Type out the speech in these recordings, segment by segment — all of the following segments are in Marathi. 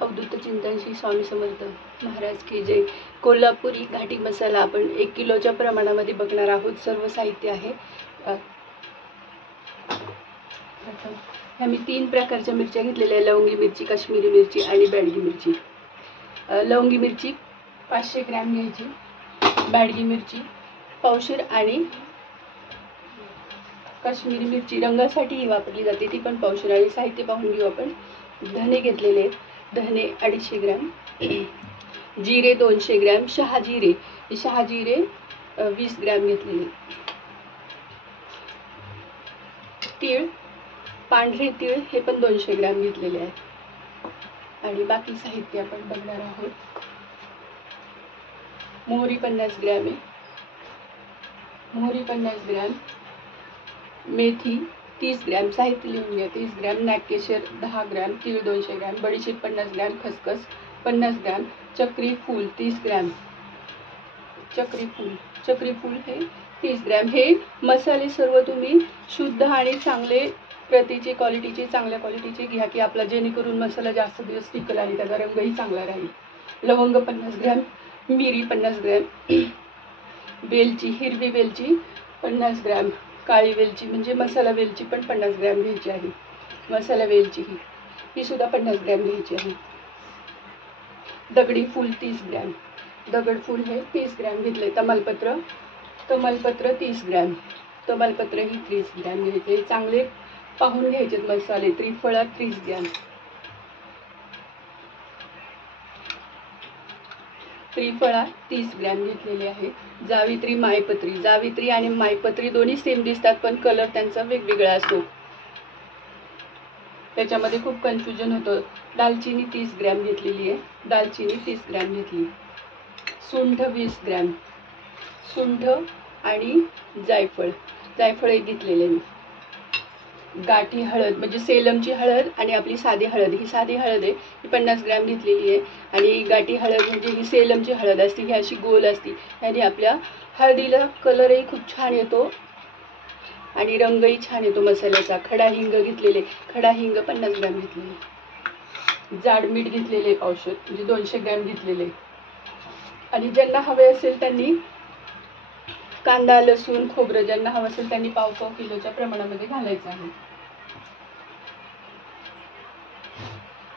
अवधूत चिंतन श्री स्वामी समर्थ महाराज की जय। कोल्हापुरी घाटी मसाला आपण 1 किलोच्या प्रमाणामध्ये बघणार आहोत। सर्व साहित्य आहे। आम्ही 3 प्रकारच्या मिरच्या घेतलेल्या, लवंगी मिरची, काश्मीरी मिरची आणि बॅडगी मिरची। लवंगी मिरची 500 ग्रॅम घ्यायची, बॅडगी मिरची पावशेर आणि काश्मीरी मिरची रंगासाठी वापरली जाते ती पण पावशेर। आणि साहित्य पाहून घेऊ आपण। धने घेतलेले, धने 250 ग्रॅम, जिरे 200 ग्रॅम, शहाजिरे 20 ग्रॅम घेतलेले, तीळ पांढरे तीळ हे पण 200 ग्रॅम घेतलेले आहे। आणि बाकी साहित्य आपण बघणार आहोत। मोहरी 50 ग्रॅम आहे, मोहरी 50 ग्रॅम, मेथी 30 ग्रॅम, साहित्य लिहून घ्या 30 ग्रॅम, नागकेशर 10 ग्रॅम, तीळ 200 ग्रॅम, बडीशेप 50 ग्रॅम, खसखस 50 ग्रॅम, चक्री फूल 30 ग्रॅम, चक्री फूल हे 30 ग्रॅम। हे मसाले सर्व तुम्ही शुद्ध आणि चांगले प्रतीचे क्वालिटीचे, चांगल्या क्वालिटीचे घ्या की आपला, जेणेकरून मसाला जास्त दिवस टिकेल आणि त्याचा रंगही चांगला राहील। लवंग 50 ग्रॅम, मिरी 50 ग्रॅम, वेलची हिरवी वेलची 50 ग्रॅम, काळी वेलची म्हणजे मसाला वेलची पण 50 ग्रॅम घ्यायची आहे। मसाला वेलची ही सुद्धा 50 ग्रॅम घ्यायची आहे। दगडी फूल 30 ग्रॅम, दगड फूल हे 30 ग्रॅम घेतले। तमालपत्र 30 ग्रॅम, तमालपत्र ही 30 ग्रॅम घ्यायचे। चांगले पाहून घ्यायचे मसाले। त्रिफळा 30 ग्रॅम, त्रिफळा 30 ग्रॅम घेतलेले आहे। जावित्री मायपत्री, जावित्री आणि मायपत्री दोन्ही सेम दिसतात पण कलर त्यांचा वेगवेगळा असतो, त्याच्यामध्ये खूप कन्फ्युजन होतं। दालचिनी 30 ग्रॅम घेतलेली आहे, दालचिनी 30 ग्रॅम घेतली। सुंठ 20 ग्रॅम, सुंठ आणि जायफळ एक घेतलेले मी। गाठी हळद म्हणजे सेलमची हळद आणि आपली साधी हळद, ही साधी हळद आहे ही 50 ग्रॅम घेतलेली आहे। आणि गाठी हळद म्हणजे ही सेलमची हळद असते, ही अशी गोल असते, आणि आपल्या हळदीला कलरही खूप छान येतो आणि रंगही छान येतो मसाल्याचा। खडा हिंग घेतलेले, खडा हिंग 50 ग्रॅम घेतलेले। जाड मीठ घेतलेले पावशेर म्हणजे 200 ग्रॅम घेतलेले। आणि ज्यांना हवे असेल त्यांनी कांदा, लसूण, खोबरं ज्यांना हवं असेल त्यांनी पाव किलोच्या प्रमाणामध्ये घालायचं आहे।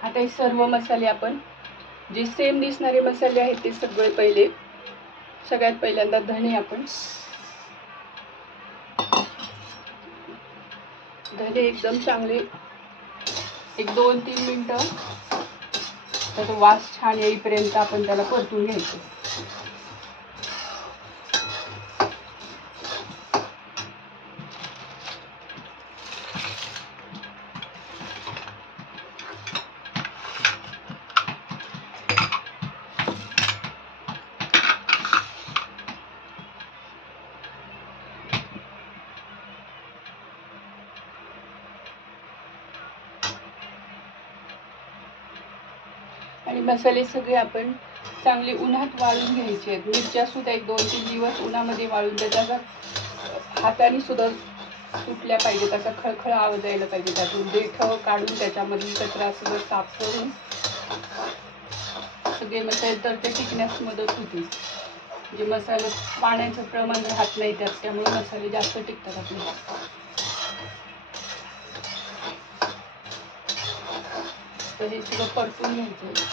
आता हे सर्व मसाले आपण, जे सेम दिसणारे मसाले आहेत ते सगळे सगळ्यात पहिल्यांदा धने आपण, धने एकदम चांगले 1-2-3 मिनिटं त्याचा वास छान येईपर्यंत आपण त्याला परतून घ्यायचं। आणि मसाले सगळे आपण चांगले उन्हात वाळून घ्यायचे आहेत। मिरच्या सुद्धा 1-2-3 दिवस उन्हामध्ये वाळून त्याचा हाताने सुद्धा सुटल्या पाहिजेत, असा खळखळ आवाज यायला पाहिजे। त्यातून देठ काढून त्याच्यामधील कचरा सगळं साफ करून सगळे मसाले तर ते टिकण्यास मदत होते। म्हणजे मसाले पाण्याचं प्रमाण राहत नाही त्यात, त्यामुळे मसाले जास्त टिकतात आपले। तर हे सगळं परतून घ्यायचं।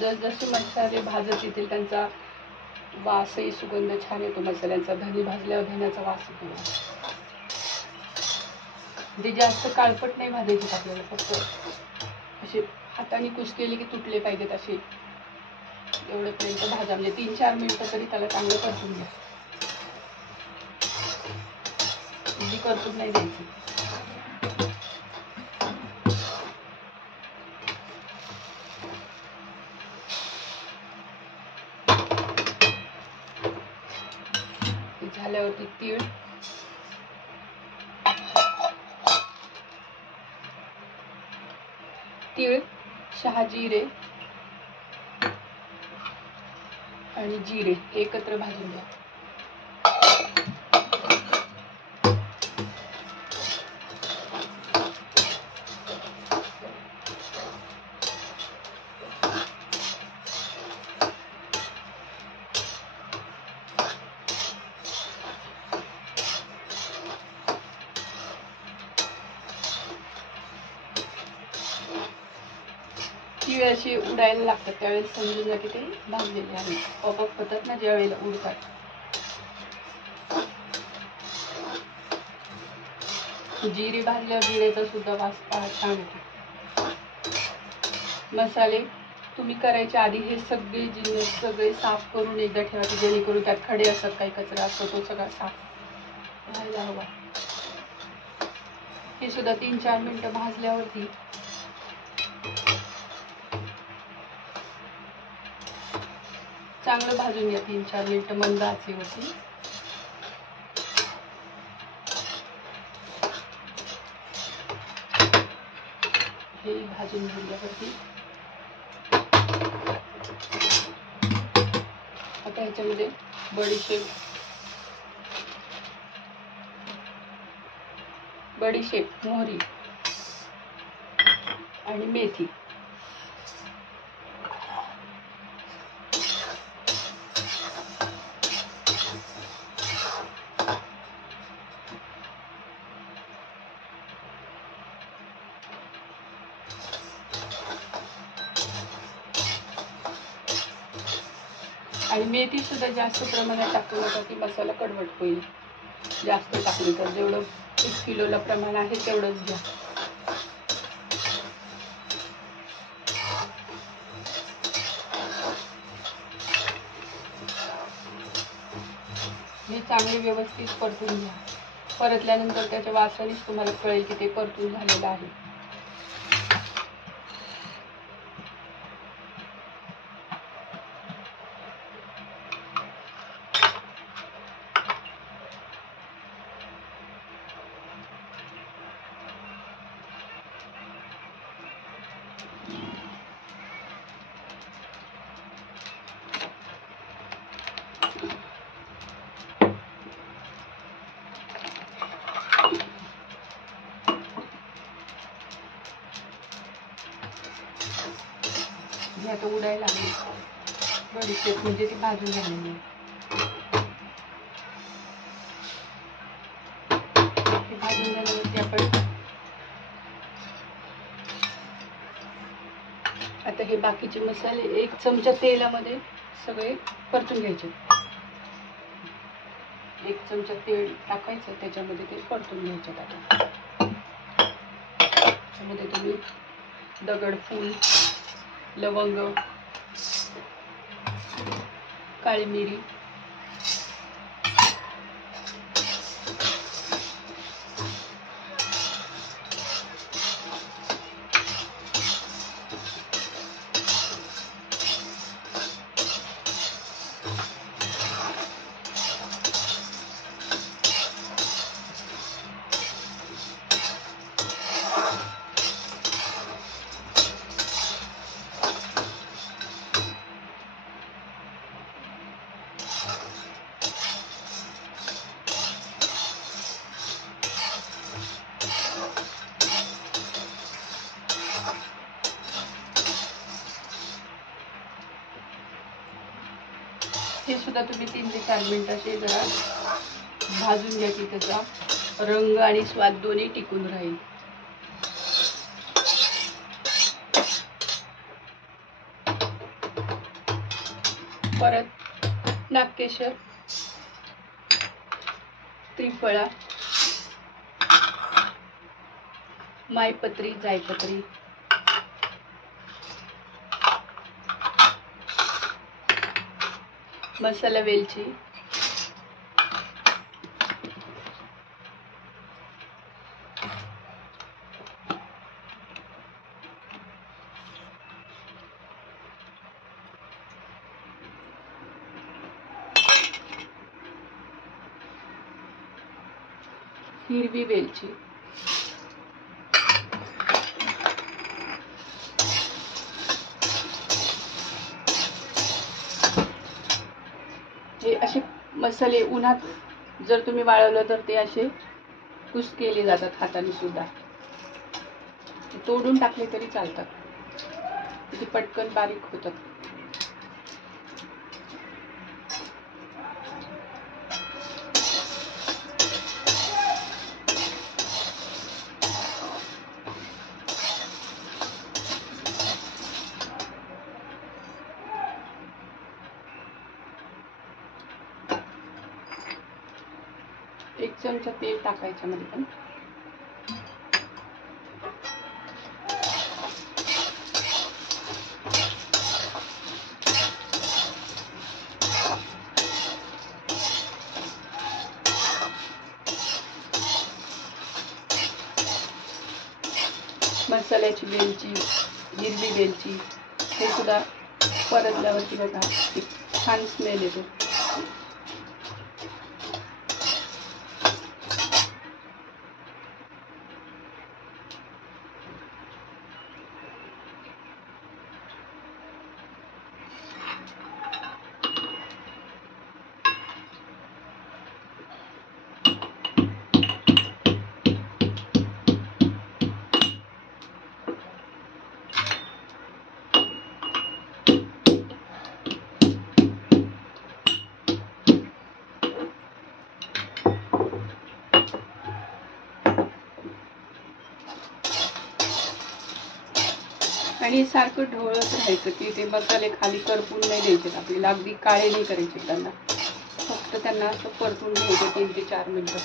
जसजसे मसाले भाजत येतील त्यांचा वासही, सुगंध छान येतो मसाल्यांचा। धने भाजल्यावर धण्याचा वास येतो। म्हणजे जास्त काळपट नाही भाजायचे आपल्याला, फक्त असे हाताने कुस केले की तुटले पाहिजेत असे, एवढेपर्यंत भाजा। म्हणजे 3-4 मिनिटं तरी त्याला चांगलं परतून घ्या, परतून नाही द्यायची। झाल्यावरती तीळ, तीळ, शहाजिरे आणि जिरे एकत्र भाजून घ्या. तीळ अशी उडायला लागतात त्यावेळेस समजून जा की ते भाजलेले आहे. पॉपअप होतात ना ज्या वेळेला उडतात. जिरे भाजल्यावर जिरेचा सुद्धा वास छान येतो. मसाले तुम्ही करायच्या आधी हे सगळे जिन्नस सगळे साफ करून एकदा ठेवा की जेणेकरून त्यात खडे असतात काही कचरा असतो तो सगळा साफ व्हायला हवा. हे सुद्धा 3-4 मिनिटं भाजल्यावरती चांगलं भाजून घ्या. 3-4 मिनिटं मंद आचेवरती. हे भाजून घेतल्यावरती आता ह्याच्यामध्ये बडीशेप, मोहरी आणि मेथी आणि मेथी सुद्धा जास्त प्रमाणात टाकू नका की मसाला कडवट होईल. जास्त टाकली तर जेवढं 1 किलोला प्रमाण आहे तेवढंच घ्या. हे चांगले व्यवस्थित परतून घ्या. परतल्यानंतर त्याच्या वासानेच तुम्हाला कळेल की ते परतून झालेलं आहे. हे आता उडायला लागली बडीशेप म्हणजे ती भाजून झालेली आहे. ती भाजून झाल्यावरती आपण आता हे बाकीचे मसाले 1 चमचा तेलामध्ये सगळे परतून घ्यायचे. 1 चमचा तेल टाकायचं त्याच्यामध्ये ते परतून घ्यायचे. आता त्यामध्ये तुम्ही दगडफूल, लवंग, काळी मिरी, हे सुद्धा तुम्ही 3 ते 4 मिनिटाचे जरा भाजून घ्या की त्याचा रंग आणि स्वाद दोन्ही टिकून राहील. परत नागकेशर, त्रिफळा, मायपत्री, जायपत्री, मसाला वेलची, हिरवी वेलची, मसाले उन्हात जर तुम्ही वाळवलं तर ते असे कुस केले जातात हाताने सुद्धा. तोडून टाकले तरी चालतात, ते पटकन बारीक होतात. एक चमचा तेल टाकायचं मध्ये पण. मसाल्याची वेलची, हिरवी वेलची हे सुद्धा परतल्यावरती बघा एक छान स्मेल येतो. आणि सारखं ढवळत राहायचं की ते मसाले खाली करपून नाही द्यायचे आपल्याला, अगदी काळे नाही करायचे त्यांना, फक्त त्यांना असं परतून घ्यायचं 3 ते 4 मिनिटं,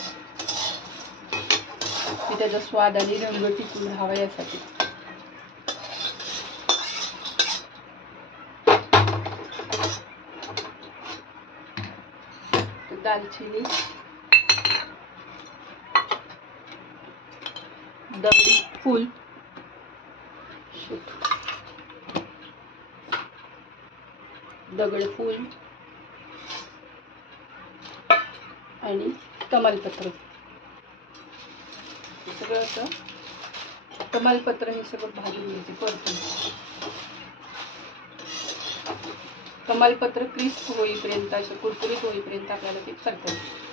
की त्याचा स्वाद आणि रंग टिकून राहावा यासाठी. दालचिनी, दगडी फूल, दगडफूल आणि तमालपत्र, सगळं असं तमालपत्र हे सगळं भाजून घ्यायचं परतून. तमालपत्र क्रिस्प होईपर्यंत, असं कुरकुरीत होईपर्यंत आपल्याला ते परतायचं.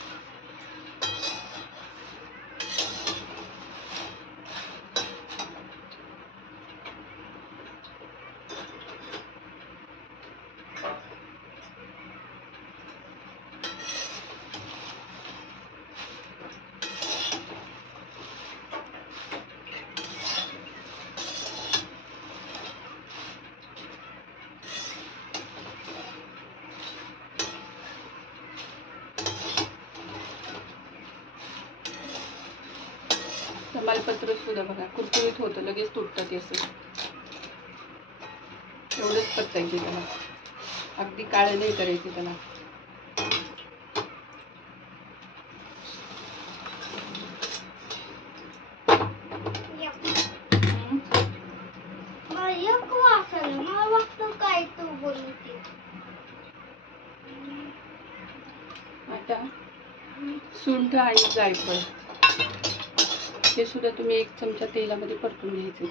तमालपत्र सुद्धा बघा कुरकुरीत होतं, लगेच तुटतं ते असं. एवढंच परतायचे त्याला, अगदी काळं नाही करायचे त्याला. आता सुंठ आणि जायफळ हे सुद्धा तुम्ही 1 चमचा तेलामध्ये परतून घ्यायचे.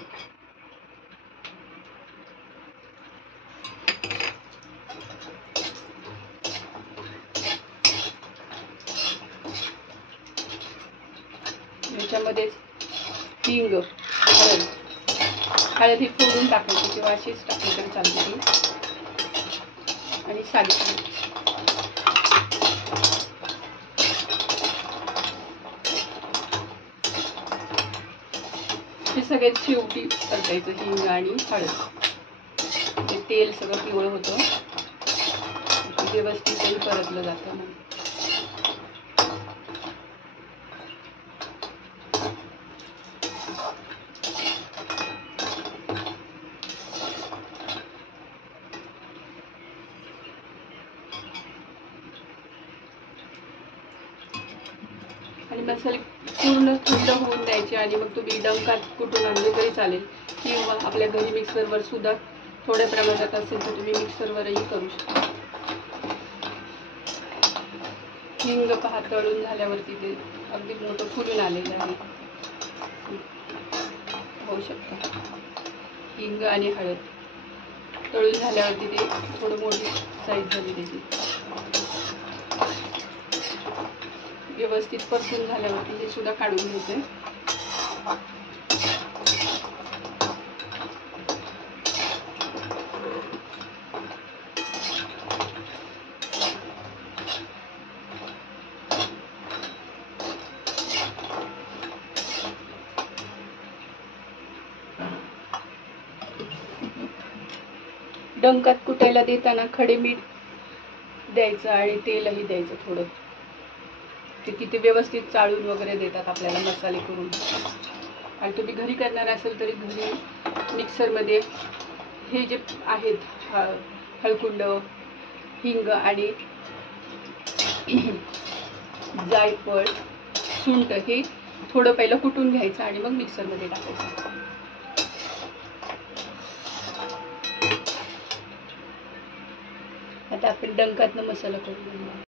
याच्यामध्ये हिंग, हळद ही फोडून टाकायची किंवा अशीच टाकली तरी चालते, आणि साली हे सगळ्यात शेवटी परतायचं. हिंग आणि हळद, ते तेल सगळं पिवळं होतं, व्यवस्थित परतलं जातं. आणि मसाले पूर्ण थंड होऊन द्यायचे, आणि मग तुम्ही डंकात कुटून आणले तरी चालेल, किंवा आपल्या घरी मिक्सरवर सुद्धा थोड्या प्रमाणात असेल तर तुम्ही मिक्सरवरही करू शकता. हिंग पहा तळून झाल्यावरती ते अगदी मोठं फुलून आलेलं आहे, होऊ शकतं. हिंग आणि हळद तळून झाल्यावरती ते थोडं मोठी साईज झाली त्याची. व्यवस्थित परतून झाल्यावरती हे सुद्धा काढून घ्यायचं. डंकात कुटायला देताना खडे मीठ द्यायचं आणि तेलही द्यायचं थोडं. ते किती व्यवस्थित चाळून वगैरे देतात आपल्याला मसाले करून. आणि तुम्ही घरी करणार असेल तरी घरी मिक्सरमध्ये हे जे आहेत हळकुंड, हिंग आणि जायफळ, सुंठ हे थोडं पहिलं कुटून घ्यायचं आणि मग मिक्सरमध्ये टाकायचं. आता आपण डंकातनं मसाला करून घेऊया.